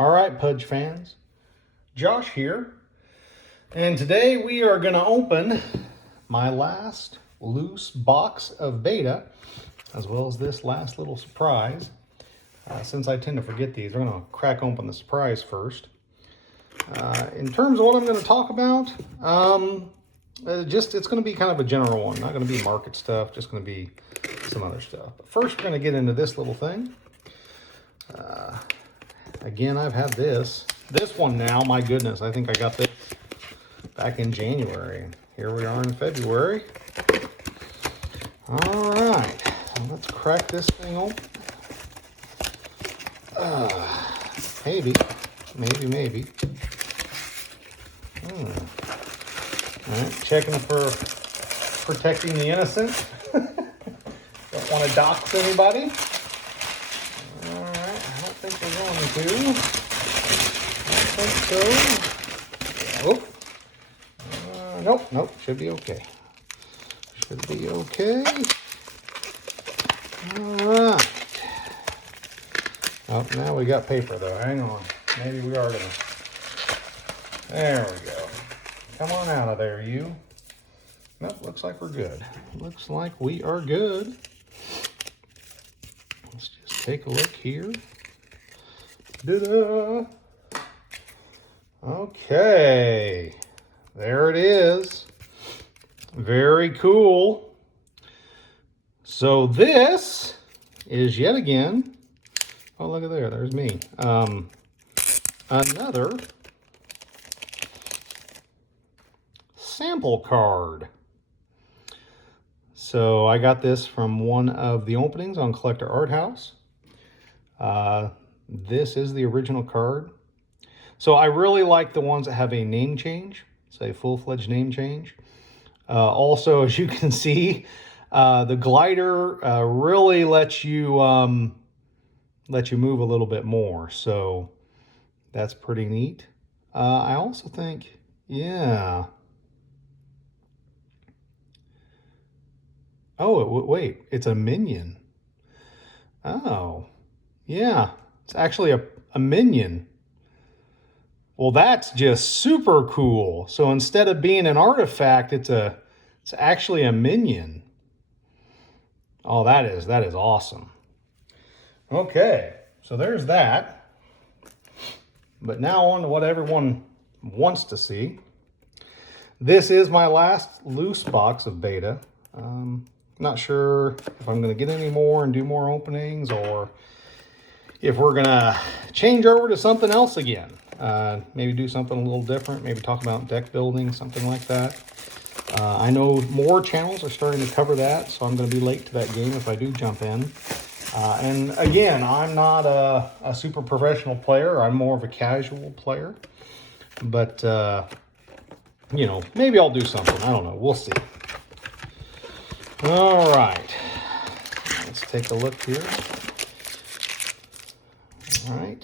All right, Pudge fans, Josh here, and today we are going to open my last loose box of beta, as well as this last little surprise. Since I tend to forget these, we're going to crack open the surprise first. In terms of what I'm going to talk about, it's going to be kind of a general one, not going to be market stuff, just going to be some other stuff. But first, we're going to get into this little thing. Again, I've had this one now. My goodness, I think I got this back in January. Here we are in February. All right, so let's crack this thing open. Maybe. All right, checking for protecting the innocent. Don't want to dox anybody. All right, I don't think we're going to. I don't think so. Nope, should be okay. Should be okay. All right. Oh, now we got paper though. Hang on. Maybe we are gonna. There we go. Come on out of there, you. Nope, looks like we're good. Looks like we are good. Let's just take a look here. Ta-da! Okay. There it is. Very cool. So this is yet again, oh, look at there, there's me. Another sample card. So I got this from one of the openings on Collector Art House. This is the original card. So I really like the ones that have a name change. It's a full-fledged name change. Also, as you can see, the glider really lets you move a little bit more. So that's pretty neat. I also think, yeah. Oh, wait, it's a minion. Oh, yeah, it's actually a minion. Well, that's just super cool. So instead of being an artifact, it's actually a minion. Oh, that is awesome. Okay, so there's that. But now on to what everyone wants to see. This is my last loose box of beta. Not sure if I'm going to get any more and do more openings, or if we're going to change over to something else again. Maybe do something a little different. Maybe talk about deck building, something like that. I know more channels are starting to cover that, so I'm going to be late to that game if I do jump in. And again, I'm not a super professional player. I'm more of a casual player. But, you know, maybe I'll do something. I don't know. We'll see. All right. Let's take a look here. All right.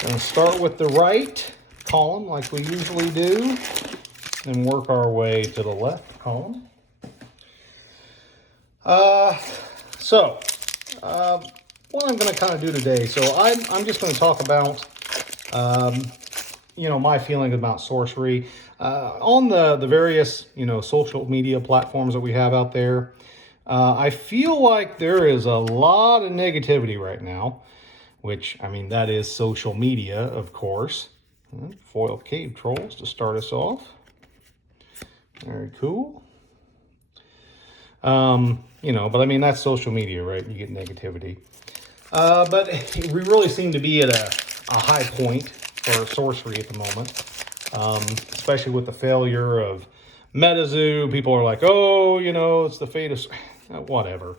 Going to start with the right column like we usually do, and work our way to the left column. What I'm going to kind of do today, so I'm just going to talk about, you know, my feeling about sorcery on the various, you know, social media platforms that we have out there. I feel like there is a lot of negativity right now, which, I mean, that is social media, of course. Foil cave trolls to start us off. Very cool. You know, but I mean, that's social media, right? You get negativity. But we really seem to be at a high point for sorcery at the moment. Especially with the failure of MetaZoo. People are like, oh, you know, it's the fate of whatever.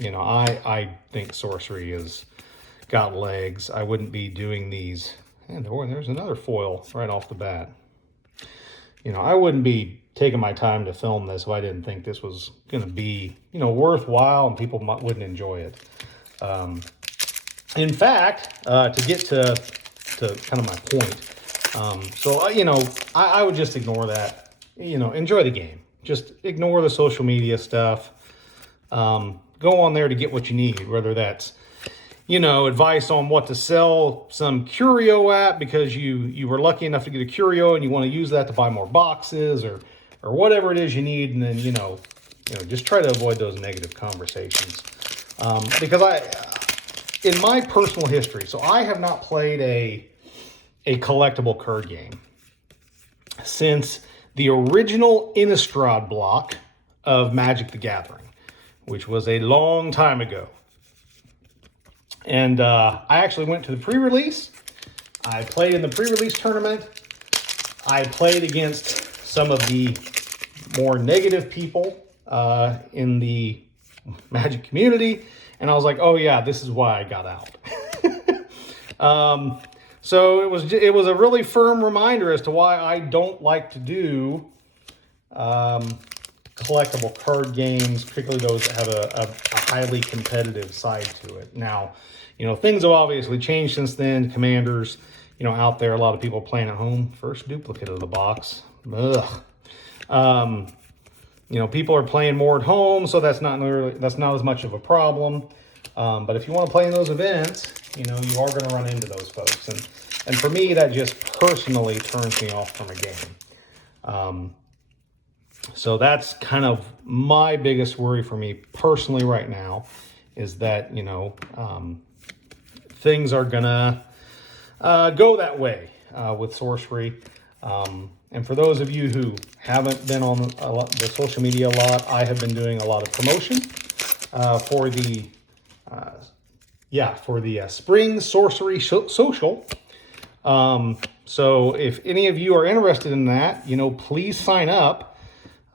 You know, I think sorcery has got legs. I wouldn't be doing these. And there's another foil right off the bat. You know, I wouldn't be taking my time to film this if I didn't think this was going to be, you know, worthwhile and people wouldn't enjoy it. In fact, to get to kind of my point, so, you know, I would just ignore that. You know, enjoy the game. Just ignore the social media stuff. Go on there to get what you need, whether that's you know, advice on what to sell some curio at because you were lucky enough to get a curio and you want to use that to buy more boxes or whatever it is you need, and then just try to avoid those negative conversations. Because in my personal history, so I have not played a collectible card game since the original Innistrad block of Magic the Gathering, which was a long time ago. And I actually went to the pre-release. I played in the pre-release tournament. I played against some of the more negative people in the Magic community. And I was like, oh yeah, this is why I got out. So it was a really firm reminder as to why I don't like to do collectible card games, particularly those that have a highly competitive side to it. Now, things have obviously changed since then. Commanders, out there, a lot of people playing at home. First duplicate of the box. Ugh. People are playing more at home, so that's not as much of a problem. But if you want to play in those events, you are going to run into those folks. And for me, that just personally turns me off from a game. So that's kind of my biggest worry for me personally right now, is that, things are going to go that way with Sorcery. And for those of you who haven't been on the social media a lot, I have been doing a lot of promotion for the Spring Sorcery Social. So if any of you are interested in that, please sign up.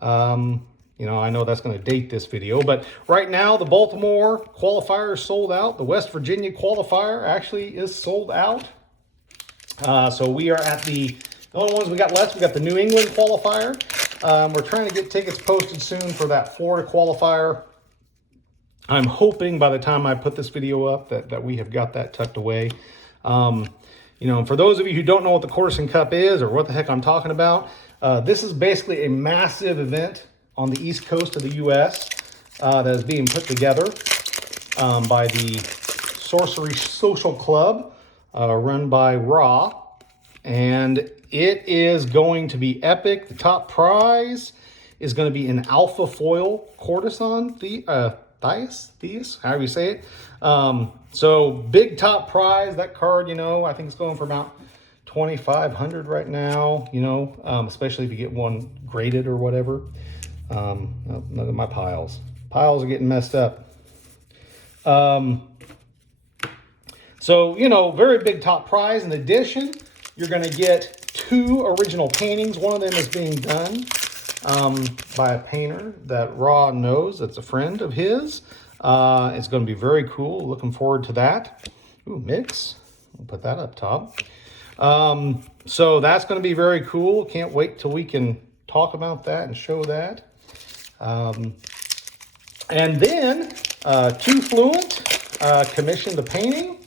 I know that's going to date this video, but right now the Baltimore qualifier is sold out. The West Virginia qualifier actually is sold out. So we are at the only ones we got left. We got the New England qualifier. We're trying to get tickets posted soon for that Florida qualifier. I'm hoping by the time I put this video up that we have got that tucked away. For those of you who don't know what the Corson Cup is or what the heck I'm talking about, this is basically a massive event on the East Coast of the U.S. That is being put together by the Sorcery Social Club, run by Ra. And it is going to be epic. The top prize is going to be an alpha foil Corson Theus, however you say it. So big top prize. That card, I think it's going for about $2,500 right now, especially if you get one graded or whatever. Look at my piles. Piles are getting messed up. So, very big top prize. In addition, you're going to get 2 original paintings. One of them is being done by a painter that Ra knows. That's a friend of his. It's going to be very cool. Looking forward to that. Ooh, mix. We'll put that up top. So that's going to be very cool. Can't wait till we can talk about that and show that. And then 2 Fluent commissioned a painting.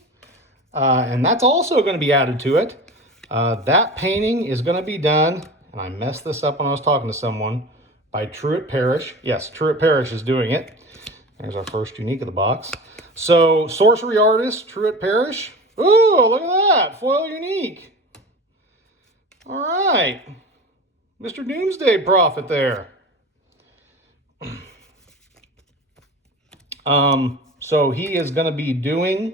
And that's also going to be added to it. That painting is going to be done, and I messed this up when I was talking to someone, by Truett Parrish. Yes, Truett Parrish is doing it. There's our first unique of the box. So, sorcery artist, Truett Parrish. Ooh, look at that. Foil unique. All right. Mr. Doomsday Prophet there. So he is going to be doing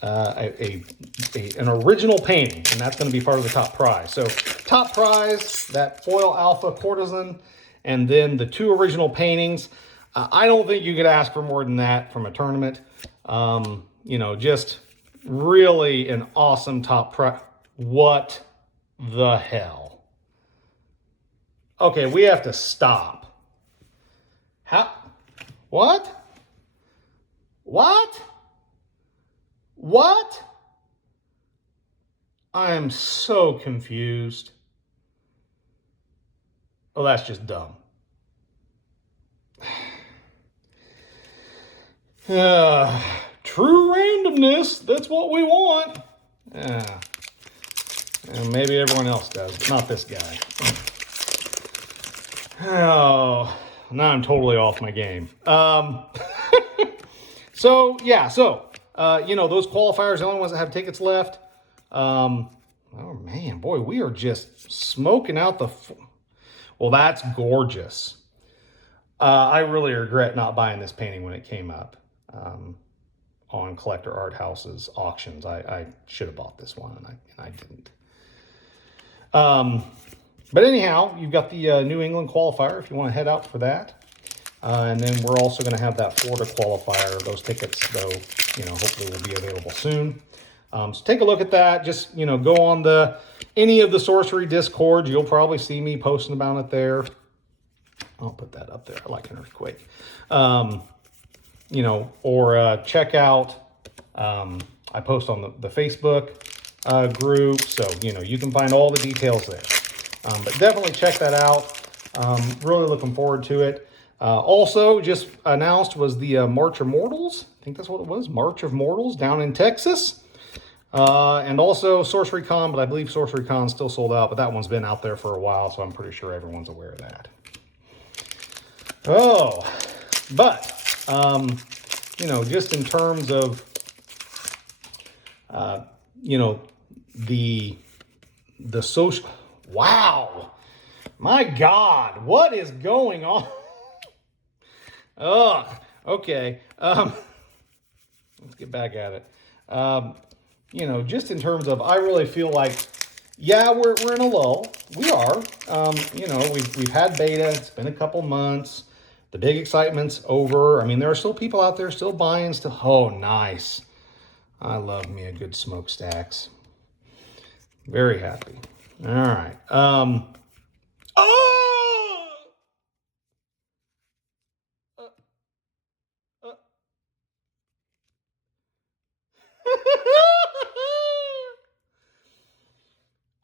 an original painting, and that's going to be part of the top prize. So top prize, that foil alpha Corson, and then the 2 original paintings. I don't think you could ask for more than that from a tournament. Just really an awesome top prize. What the hell? Okay, we have to stop. How? What? What? What? I am so confused. Oh, that's just dumb. True randomness, that's what we want. And maybe everyone else does, but not this guy. Oh, now I'm totally off my game. So, yeah, you know, those qualifiers are the only ones that have tickets left. Oh, man, boy, we are just smoking out the... Well, that's gorgeous. I really regret not buying this painting when it came up on Collector Art House's auctions. I should have bought this one, and I didn't. But anyhow, you've got the New England qualifier if you want to head out for that. And then we're also going to have that Florida qualifier. Those tickets, though, you know, hopefully will be available soon. So take a look at that. Just, you know, go on any of the Sorcery Discords. You'll probably see me posting about it there. I'll put that up there. I like an earthquake. You know, or check out, I post on the Facebook group. So, you know, you can find all the details there. But definitely check that out. Really looking forward to it. Also, just announced was the March of Mortals. I think that's what it was. March of Mortals down in Texas. And also Sorcery Con, but I believe Sorcery Con still sold out, but that one's been out there for a while, so I'm pretty sure everyone's aware of that. Oh, but, you know, just in terms of, you know, the social, wow, my God, what is going on? Oh, okay. Let's get back at it. You know, just in terms of, I really feel like, yeah, we're in a lull. We are. You know, we've had beta. It's been a couple months. The big excitement's over. I mean, there are still people out there still buying. Still, oh, nice. I love me a good smokestacks. Very happy. All right. Oh!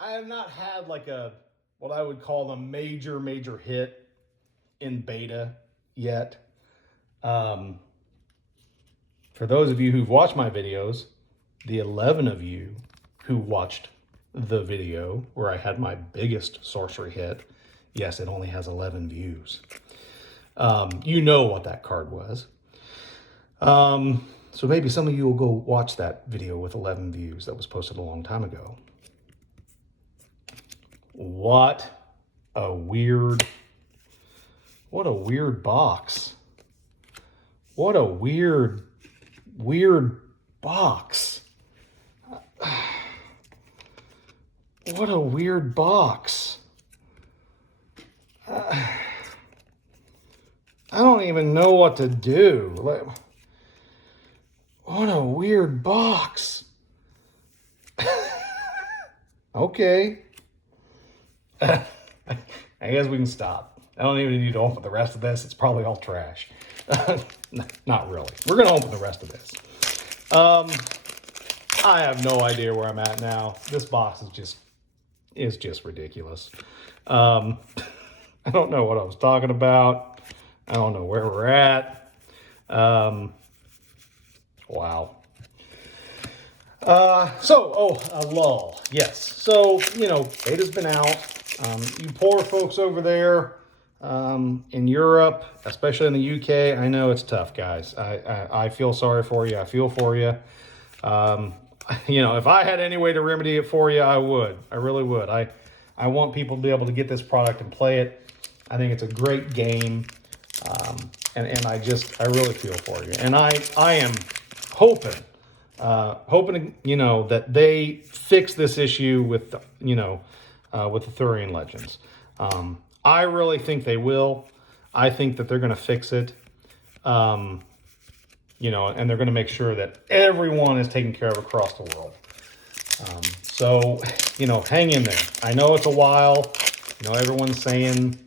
I have not had like what I would call a major hit in beta yet. For those of you who've watched my videos, the 11 of you who watched the video where I had my biggest sorcery hit, yes, it only has 11 views. You know what that card was. So maybe some of you will go watch that video with 11 views that was posted a long time ago. What a weird box. What a weird box. What a weird box. I don't even know what to do. What a weird box. Okay. I guess we can stop. I don't even need to open the rest of this. It's probably all trash. Not really. We're going to open the rest of this. I have no idea where I'm at now. This box is just ridiculous. I don't know what I was talking about. I don't know where we're at. Wow. A lull. Yes. So, you know, beta's been out. You poor folks over there in Europe, especially in the UK, I know it's tough, guys. I feel sorry for you. I feel for you. You know, if I had any way to remedy it for you, I would. I really would. I want people to be able to get this product and play it. I think it's a great game. And I really feel for you. And I am hoping, you know, that they fix this issue with, you know, with the Thurian Legends. I really think they will. I think that they're going to fix it. You know, and they're going to make sure that everyone is taken care of across the world. So, you know, hang in there. I know it's a while. You know, everyone's saying,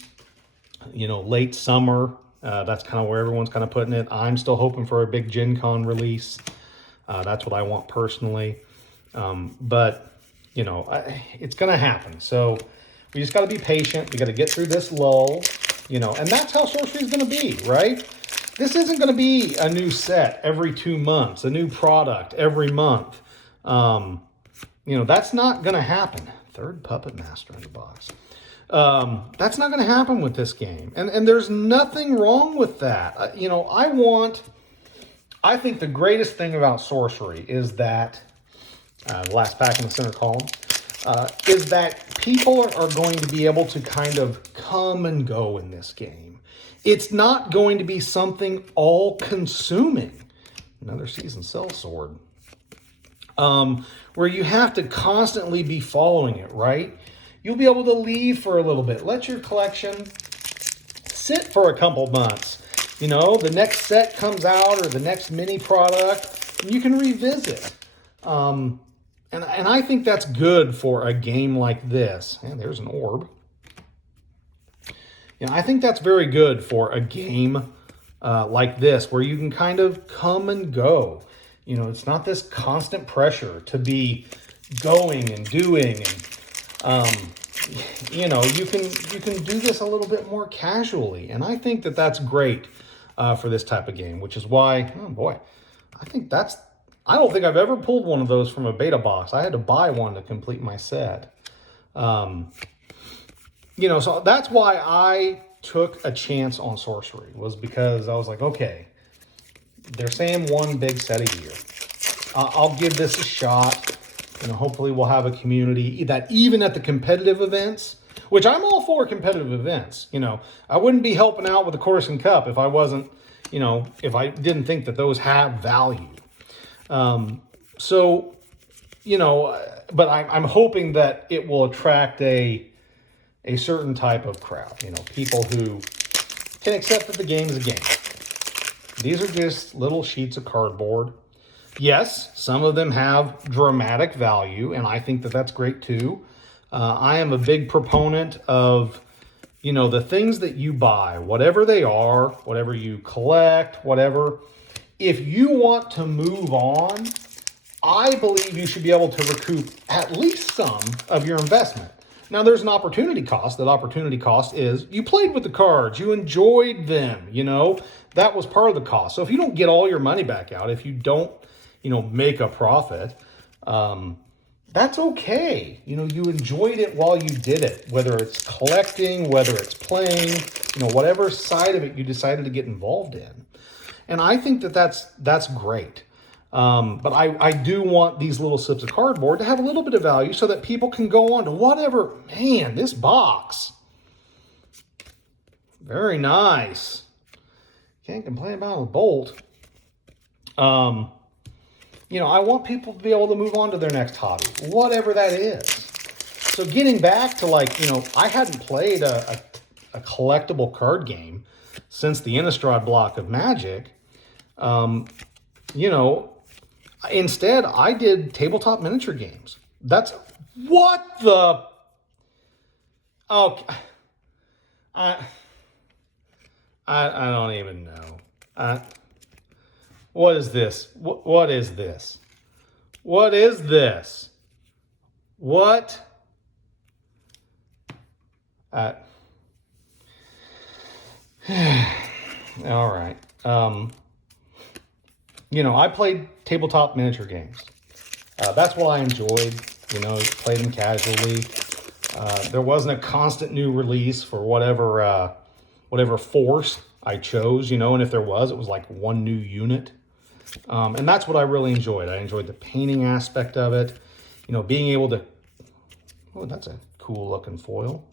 you know, late summer. That's kind of where everyone's kind of putting it. I'm still hoping for a big Gen Con release. That's what I want personally. But, you know, it's going to happen. So we just got to be patient. We got to get through this lull, you know, and that's how sorcery is going to be, right? This isn't going to be a new set every 2 months, a new product every month. You know, that's not going to happen. Third Puppet Master in the box. That's not going to happen with this game. And there's nothing wrong with that. You know, I want I think the greatest thing about Sorcery is that, the last pack in the center column, is that people are going to be able to kind of come and go in this game. It's not going to be something all-consuming. Another Seasoned Sellsword. Where you have to constantly be following it, right? You'll be able to leave for a little bit. Let your collection sit for a couple months. You know, the next set comes out or the next mini product, and you can revisit. And I think that's good for a game like this. And there's an orb. You know, I think that's very good for a game like this, where you can kind of come and go. You know, it's not this constant pressure to be going and doing, and you know, you can do this a little bit more casually, and I think that that's great for this type of game, which is why, oh boy, I don't think I've ever pulled one of those from a beta box. I had to buy one to complete my set. You know, so that's why I took a chance on Sorcery, was because I was like, okay, they're saying one big set a year. I'll give this a shot. You know, hopefully we'll have a community that even at the competitive events, which I'm all for competitive events. You know, I wouldn't be helping out with the Corson Cup if I wasn't, you know, if I didn't think that those have value. So, you know, but I'm hoping that it will attract a certain type of crowd, you know, people who can accept that the game is a game. These are just little sheets of cardboard. Yes, some of them have dramatic value, and I think that that's great too. I am a big proponent of, you know, the things that you buy, whatever they are, whatever you collect, whatever. If you want to move on, I believe you should be able to recoup at least some of your investment. Now, there's an opportunity cost. That opportunity cost is you played with the cards, you enjoyed them, you know, that was part of the cost. So if you don't get all your money back out, if you don't, you know, make a profit, that's okay. You know, you enjoyed it while you did it, whether it's collecting, whether it's playing, you know, whatever side of it you decided to get involved in. And I think that that's great. But I do want these little slips of cardboard to have a little bit of value so that people can go on to whatever. Man, this box. Very nice. Can't complain about a bolt. You know, I want people to be able to move on to their next hobby, whatever that is. So getting back to, like, you know, I hadn't played a collectible card game since the Innistrad block of Magic. You know, instead, I did tabletop miniature games. That's what the... Oh, I don't even know. What is this? What is this? What is this? What? All right. You know, I played tabletop miniature games. That's what I enjoyed. You know, played them casually. There wasn't a constant new release for whatever force I chose, you know, and if there was, it was like one new unit. And that's what I really enjoyed. I enjoyed the painting aspect of it. You know, being able to... Oh, that's a cool looking foil.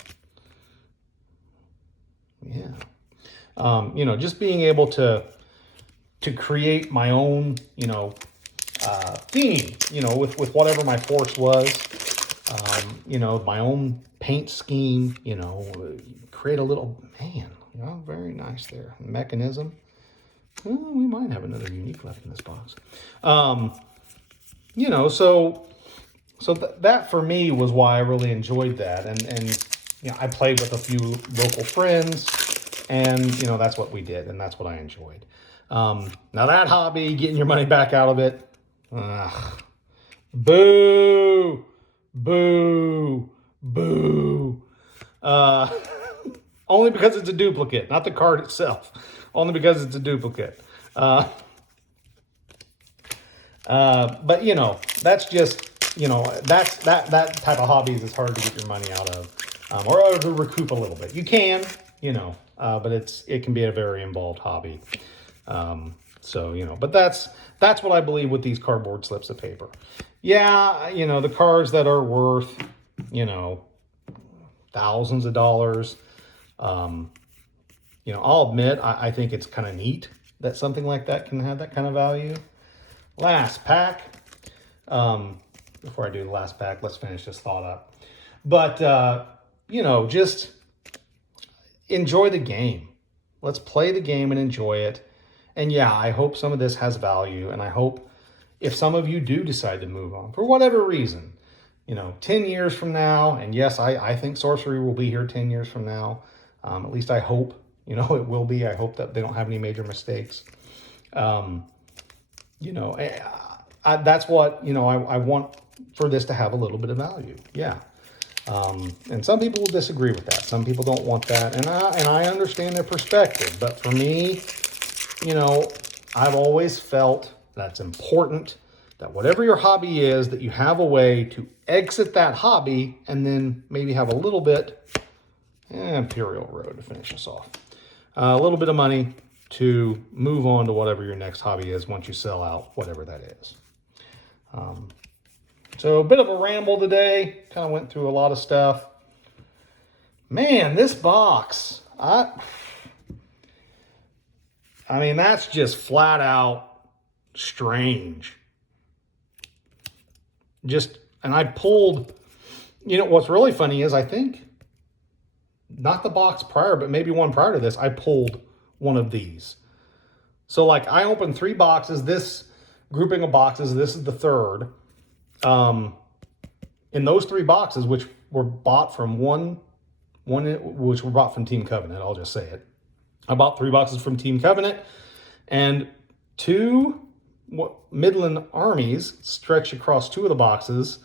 Yeah. You know, just being able to create my own, you know, theme, you know, with whatever my force was, you know, my own paint scheme, you know, create a little, man, you know, very nice there. Mechanism. Well, we might have another unique left in this box. You know, so that for me was why I really enjoyed that. And you know, I played with a few local friends, and, you know, that's what we did, and that's what I enjoyed. Now that hobby, getting your money back out of it, boo, boo, boo. Only because it's a duplicate, not the card itself. Only because it's a duplicate. But, you know, that's just, you know, that type of hobbies is hard to get your money out of, or to recoup a little bit. You can, you know, but it can be a very involved hobby. So, you know, but that's what I believe with these cardboard slips of paper. Yeah, you know, the cards that are worth, you know, thousands of dollars, you know, I'll admit, I think it's kind of neat that something like that can have that kind of value. Last pack. Before I do the last pack, let's finish this thought up. But, you know, just enjoy the game. Let's play the game and enjoy it. And yeah, I hope some of this has value. And I hope if some of you do decide to move on for whatever reason, you know, 10 years from now, and yes, I think sorcery will be here 10 years from now. At least I hope, you know, it will be. I hope that they don't have any major mistakes. You know, that's what, you know, I want for this to have a little bit of value. Yeah. And some people will disagree with that. Some people don't want that. And I understand their perspective. But for me, you know, I've always felt that's important that whatever your hobby is, that you have a way to exit that hobby and then maybe have a little bit, Imperial Road to finish us off, a little bit of money to move on to whatever your next hobby is once you sell out whatever that is. So a bit of a ramble today, kind of went through a lot of stuff. Man, this box, I mean, that's just flat out strange. And I pulled, you know, what's really funny is I think, not the box prior, but maybe one prior to this, I pulled one of these. So like I opened 3 boxes, this grouping of boxes, this is the third. In those 3 boxes, which were bought from which were bought from Team Covenant, I'll just say it. I bought 3 boxes from Team Covenant, and 2 Midland armies stretch across 2 of the boxes,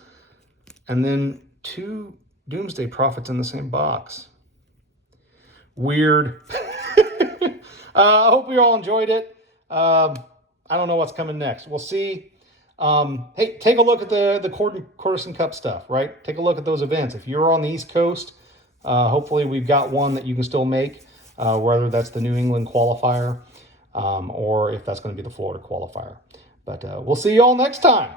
and then 2 Doomsday Prophets in the same box. Weird. I hope you all enjoyed it. I don't know what's coming next. We'll see. Hey, take a look at the Corson Cup stuff, right? Take a look at those events. If you're on the East Coast, hopefully we've got one that you can still make, whether that's the New England qualifier or if that's going to be the Florida qualifier. But we'll see you all next time.